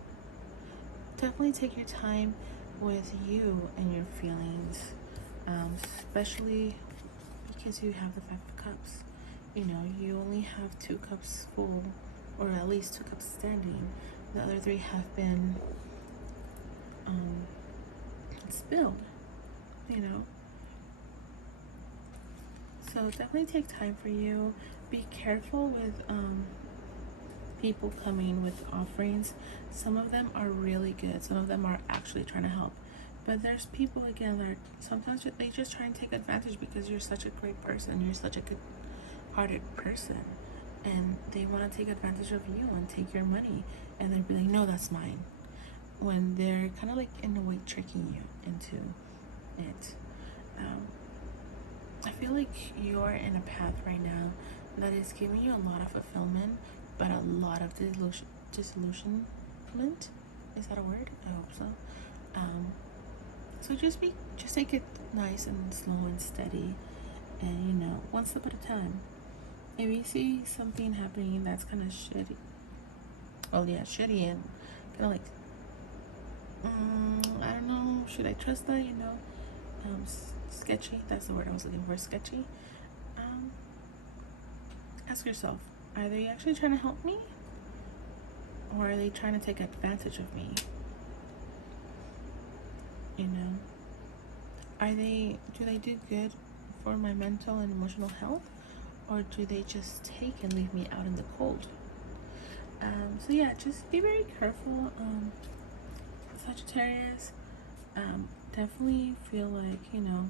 Definitely take your time with you and your feelings, especially because you have the Five of Cups. You know, you only have 2 cups full, or at least 2 cups standing. The other 3 have been spilled, you know. So definitely take time for you. Be careful with people coming with offerings. Some of them are really good. Some of them are actually trying to help. But there's people again that are, sometimes they just try and take advantage because you're such a great person. You're such a good-hearted person, and they want to take advantage of you and take your money. And they'll be like, "No, that's mine." When they're kind of like in a way tricking you into it. I feel like you're in a path right now that is giving you a lot of fulfillment, but a lot of disillusionment. Is that a word? I hope so. So just take it nice and slow and steady, and you know, one step at a time. If you see something happening that's kind of shitty, well, yeah, shitty and kind of like, I don't know, should I trust that? You know, sketchy. That's the word I was looking for. Sketchy. Ask yourself: are they actually trying to help me, or are they trying to take advantage of me? You know, do they do good for my mental and emotional health, or do they just take and leave me out in the cold? So yeah, just be very careful, Sagittarius. Definitely feel like, you know,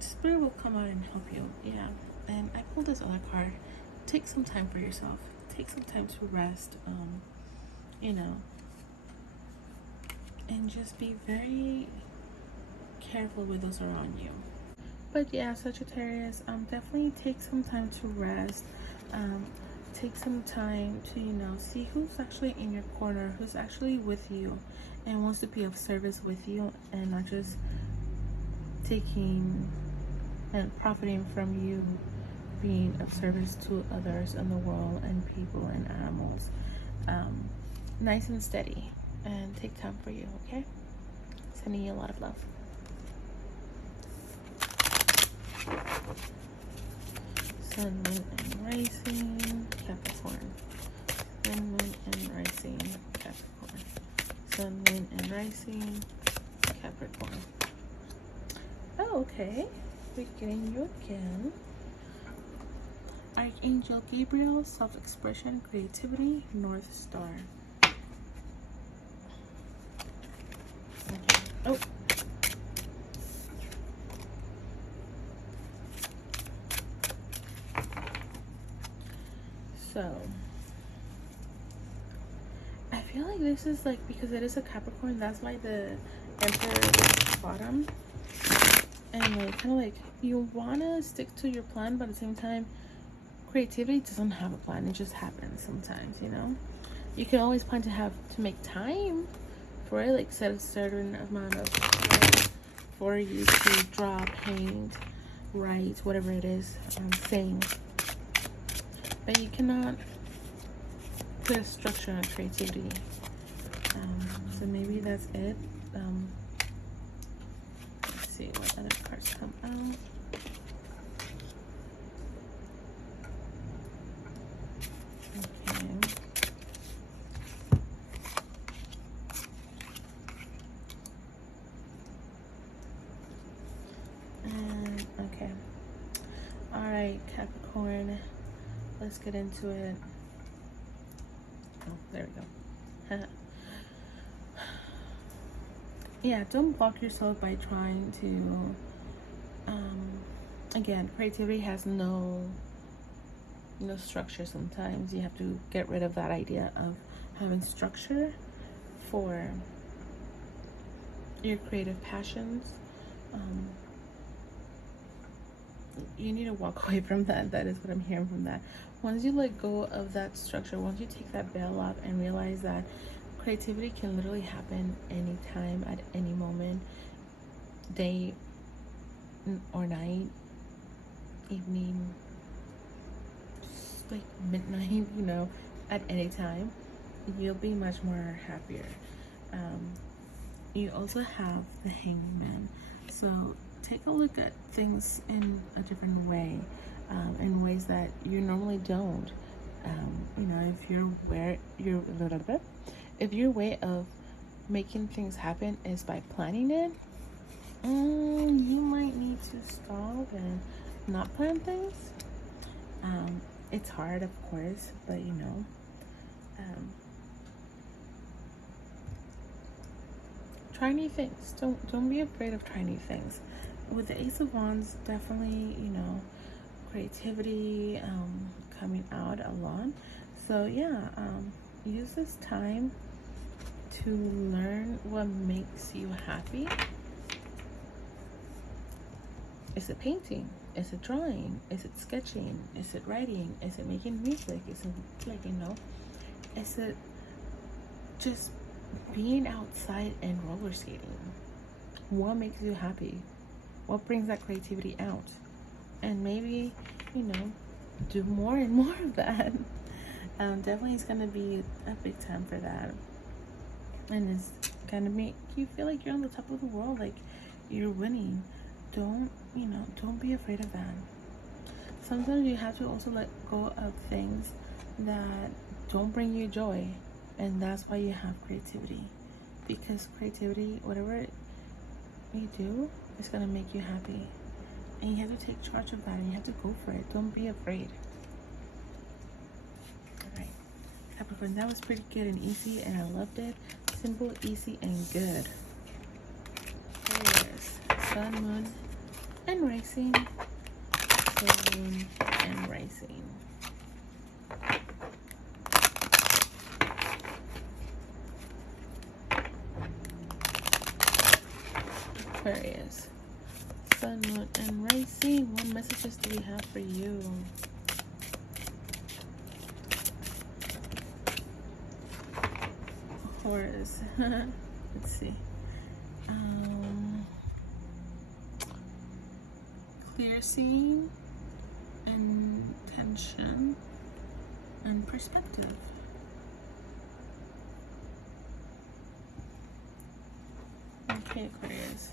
Spirit will come out and help you. Yeah. And I pulled this other card. Take some time for yourself. Take some time to rest. You know, and just be very careful with those around you. But yeah, Sagittarius, definitely take some time to rest. Take some time to, you know, see who's actually in your corner, who's actually with you and wants to be of service with you, and not just taking and profiting from you being of service to others in the world and people and animals. Nice and steady, and take time for you, okay? Sending you a lot of love. Sun, moon, and rising, Capricorn. Sun, moon, and rising, Capricorn. Sun, moon, and rising, Capricorn. Oh, okay. We're getting you again. Archangel Gabriel, self-expression, creativity, North Star. Okay. Oh. So, I feel like this is like, because it is a Capricorn, that's why the Emperor is bottom. And like, kind of like, you want to stick to your plan, but at the same time, creativity doesn't have a plan. It just happens sometimes, you know? You can always plan to make time for it, like set a certain amount of time for you to draw, paint, write, whatever it is, sing. But you cannot put a structure on creativity. So maybe that's it. Let's see what other cards come out. Okay. And okay. All right, Capricorn. Let's get into it. Oh, there we go. Yeah, don't block yourself by trying to, again, creativity has no structure. Sometimes you have to get rid of that idea of having structure for your creative passions. You need to walk away from that. That is what I'm hearing from that. Once you let go of that structure, once you take that veil off and realize that creativity can literally happen anytime, at any moment, day or night, evening, just like midnight, you know, at any time, you'll be much more happier. You also have the Hangman. So take a look at things in a different way, in ways that you normally don't. You know, if your way of making things happen is by planning it, you might need to stop and not plan things. It's hard, of course, but you know, try new things. Don't be afraid of trying new things. With the Ace of Wands, definitely, you know, creativity coming out a lot. So yeah, use this time to learn what makes you happy. Is it painting? Is it drawing? Is it sketching? Is it writing? Is it making music? Is it, like, you know, is it just being outside and roller skating? What makes you happy? What brings that creativity out? And maybe, you know, do more and more of that. Definitely it's gonna be a big time for that. And it's gonna make you feel like you're on the top of the world, like you're winning. Don't be afraid of that. Sometimes you have to also let go of things that don't bring you joy. And that's why you have creativity. Because creativity, whatever you do, is gonna make you happy. And you have to take charge of that, and you have to go for it. Don't be afraid. Alright, Capricorn, that was pretty good and easy, and I loved it. Simple, easy, and good. Aries, Sun, Moon, and Rising. Sun, Moon, and Rising. Aquarius, Sun, Moon, and Rising. What messages do we have for you? Taurus. Let's see. clear seeing, intention, and perspective. Okay, Aquarius.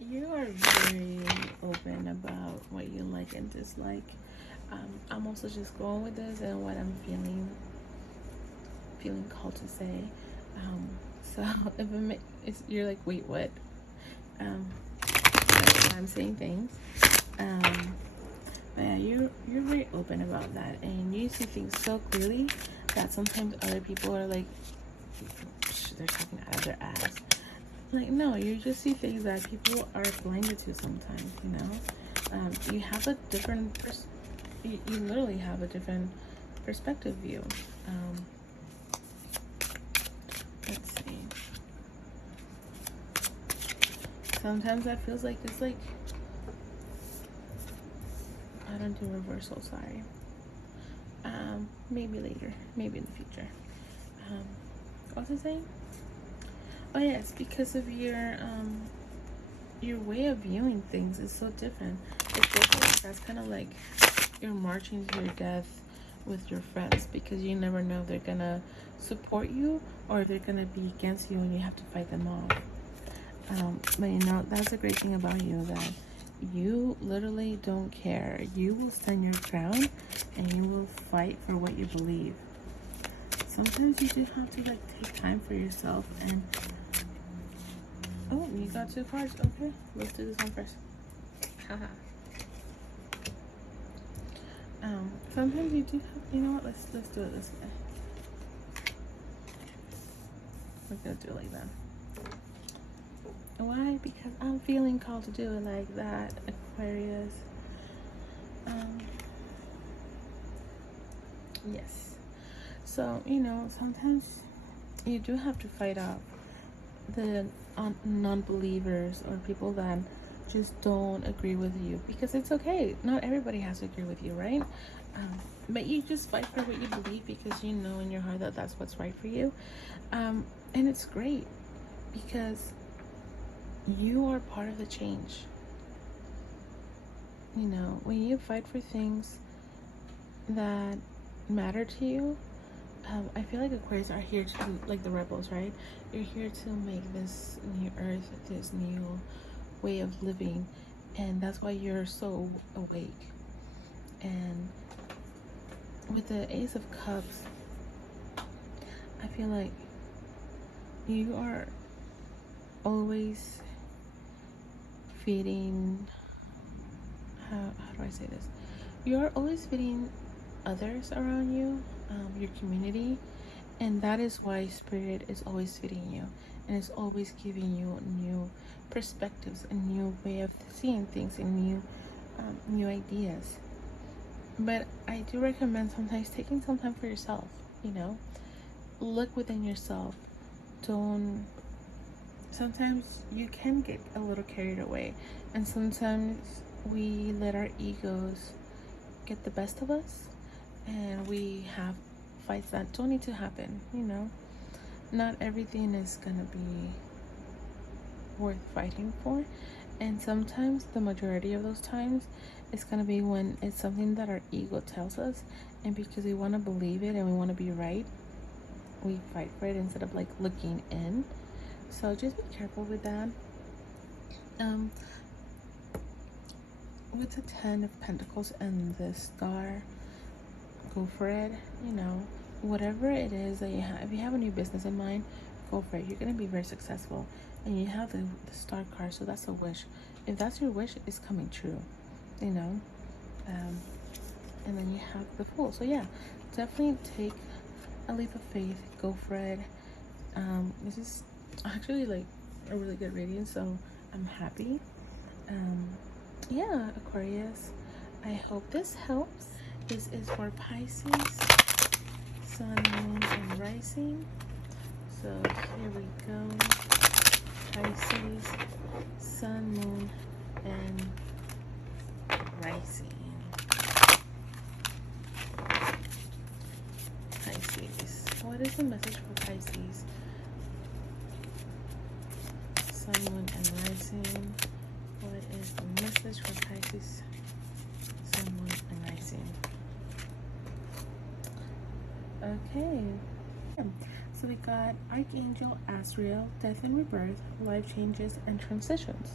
You are very open about what you like and dislike. I'm also just going with this and what I'm feeling called to say. So if you're like, wait, what? I'm saying things. But yeah, you're very open about that, and you see things so clearly that sometimes other people are like, they're talking out of their ass. Like, no, you just see things that people are blinded to sometimes, you know? You have a different, you literally have a different perspective view. Let's see. Sometimes that feels like it's like, I don't do reversal, sorry. Maybe later, maybe in the future. What was I saying? Oh yes, because of your way of viewing things is so different. It feels like that's kind of like you're marching to your death with your friends, because you never know if they're gonna support you or if they're gonna be against you and you have to fight them off. But you know, that's a great thing about you, that you literally don't care. You will stand your ground and you will fight for what you believe. Sometimes you do have to like take time for yourself. And oh, you got 2 cards. Okay, let's do this one first. Haha. Sometimes you do have, you know what, let's do it this way. We're gonna do it like that. Why? Because I'm feeling called to do it like that, Aquarius. Yes. So, you know, sometimes you do have to fight off the non-believers or people that just don't agree with you, because it's okay. Not everybody has to agree with you, right? But you just fight for what you believe, because you know in your heart that that's what's right for you. And it's great, because you are part of the change. You know, when you fight for things that matter to you, I feel like Aquarius are here to, like the rebels, right? You're here to make this new earth, this new way of living, and that's why you're so awake. And with the Ace of Cups, I feel like you are always feeding, how do I say this? You're always feeding others around you, your community, and that is why Spirit is always feeding you, and is always giving you new perspectives, a new way of seeing things, and new ideas. But I do recommend sometimes taking some time for yourself. You know, look within yourself. Don't. Sometimes you can get a little carried away, and sometimes we let our egos get the best of us, and we have fights that don't need to happen. You know, not everything is gonna be worth fighting for, and sometimes, the majority of those times, it's gonna be when it's something that our ego tells us, and because we want to believe it and we want to be right, we fight for it instead of like looking in. So just be careful with that. With the 10 of Pentacles and the Star, go for it. You know, whatever it is that you have, if you have a new business in mind, go for it. You're going to be very successful. And you have the Star card, so that's a wish. If that's your wish, it's coming true, you know. And then you have the Fool. So yeah, definitely take a leap of faith. Go for it. This is actually like a really good reading, so I'm happy. Yeah, Aquarius, I hope this helps. This is for Pisces, Sun, Moon, and Rising. So here we go. Pisces, Sun, Moon, and Rising. Pisces, what what is the message for Pisces? Sun, Moon, and Rising. What is the message for Pisces? Sun, Moon, and Rising. Okay. So we got Archangel Asriel, death and rebirth, life changes, and transitions.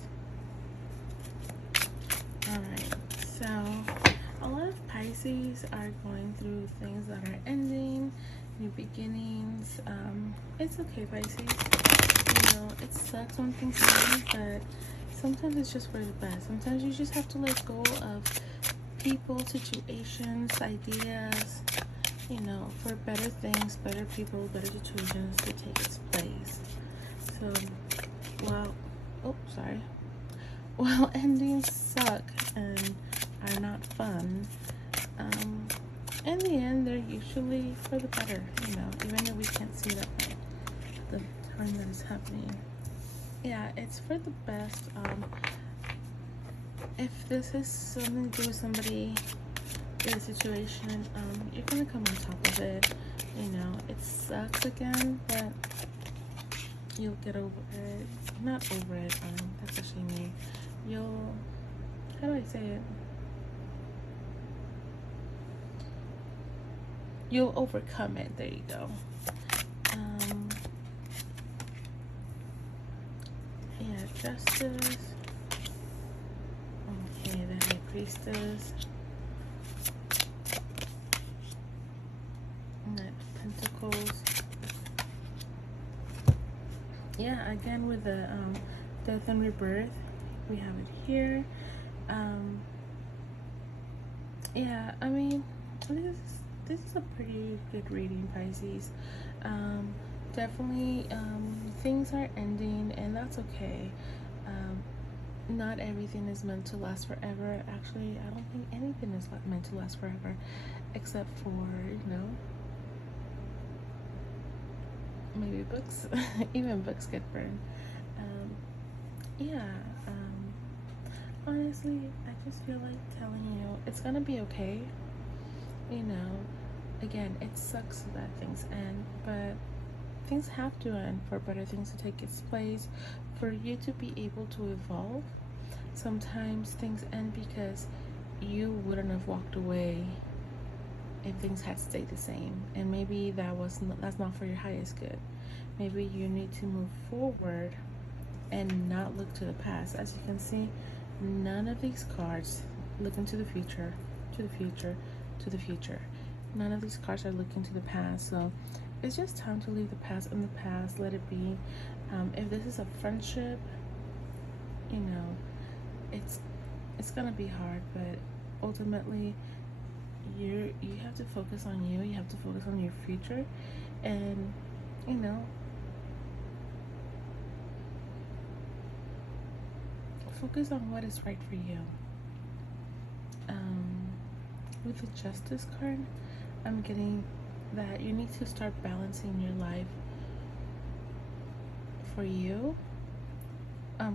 Alright, so a lot of Pisces are going through things that are ending, new beginnings. It's okay, Pisces. You know, it sucks when things end, but sometimes it's just for the best. Sometimes you just have to let go of people, situations, ideas, you know, for better things, better people, better situations to take its place. So, while endings suck and are not fun, in the end, they're usually for the better, you know, even though we can't see that at the time that it's happening. Yeah, it's for the best. If this is something to do with somebody, in a situation, you're gonna come on top of it. You know, it sucks again, but you'll get over it. Not over it, that's actually me. You'll, how do I say it? You'll overcome it. There you go. Yeah, Justice. Okay, the High Priestess. Knight of Pentacles. Yeah, again with the death and rebirth, we have it here. Yeah, I mean, this is a pretty good reading, Pisces. Definitely, things are ending, and that's okay. Not everything is meant to last forever. Actually, I don't think anything is meant to last forever, except for, you know, maybe books. Even books get burned. Yeah. Honestly, I just feel like telling you it's gonna be okay. You know, again, it sucks that things end, but things have to end for better things to take its place, for you to be able to evolve. Sometimes things end because you wouldn't have walked away if things had stayed the same, and maybe that's not for your highest good. Maybe you need to move forward and not look to the past. As you can see, none of these cards look into the future, to the future, to the future. None of these cards are looking to the past. So it's just time to leave the past in the past. Let it be. If this is a friendship, you know, it's gonna be hard, but ultimately you have to focus on you. You have to focus on your future, and you know, focus on what is right for you. With the Justice card, I'm getting that you need to start balancing your life for you.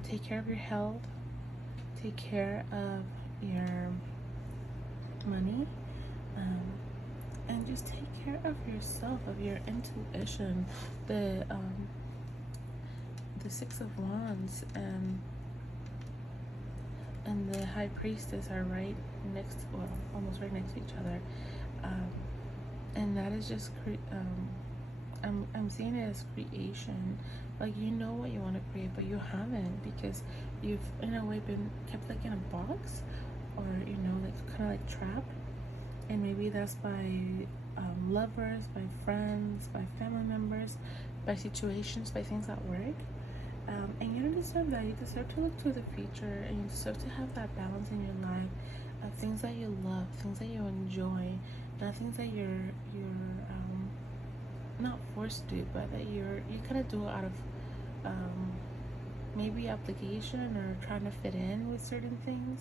Take care of your health, take care of your money, and just take care of yourself, of your intuition. The Six of Wands and the High Priestess are right next, well, almost right next to each other, and that is just I'm seeing it as creation. Like, you know what you want to create, but you haven't, because you've in a way been kept like in a box, or you know, like kind of like trapped. And maybe that's by lovers, by friends, by family members, by situations, by things at work. And you don't deserve that. You deserve to look to the future, and you deserve to have that balance in your life of things that you love, things that you enjoy, not things that you're not forced to do, but that you kind of do it out of maybe obligation or trying to fit in with certain things.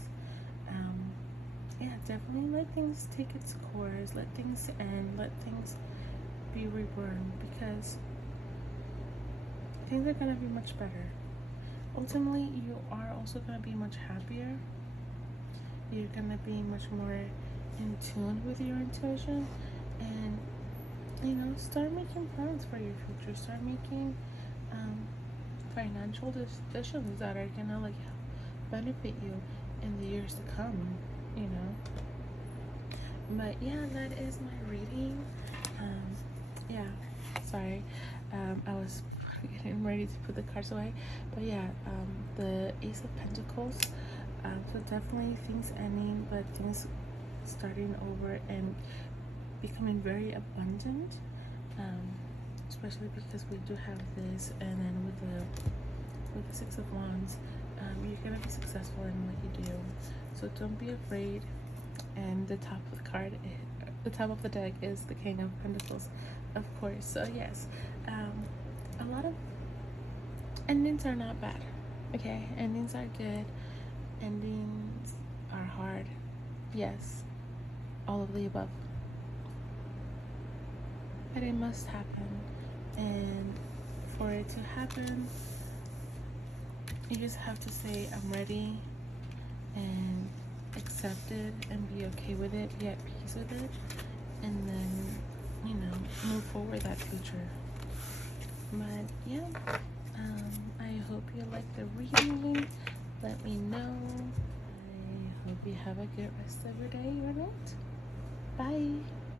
Yeah, definitely let things take its course, let things end, let things be reborn, because things are gonna be much better. Ultimately, you are also gonna be much happier. You're gonna be much more in tune with your intuition, and start making plans for your future. Start making um, financial decisions that are gonna like benefit you in the years to come. You know. But yeah, that is my reading. Yeah, sorry. I was getting ready to put the cards away. But yeah, the Ace of Pentacles. So definitely things ending, but things starting over and becoming very abundant. Um, Especially because we do have this, and then with the Six of Wands, you're gonna be successful in what you do. So don't be afraid. And the top of the card, the top of the deck is the King of Pentacles, of course. So yes, a lot of endings are not bad. Okay, endings are good. Endings are hard. Yes, all of the above. But it must happen, and for it to happen, you just have to say, I'm ready, and accept it and be okay with it, be at peace with it, and then, move forward that future. But yeah, I hope you like the reading. Let me know. I hope you have a good rest of your day or night. Bye.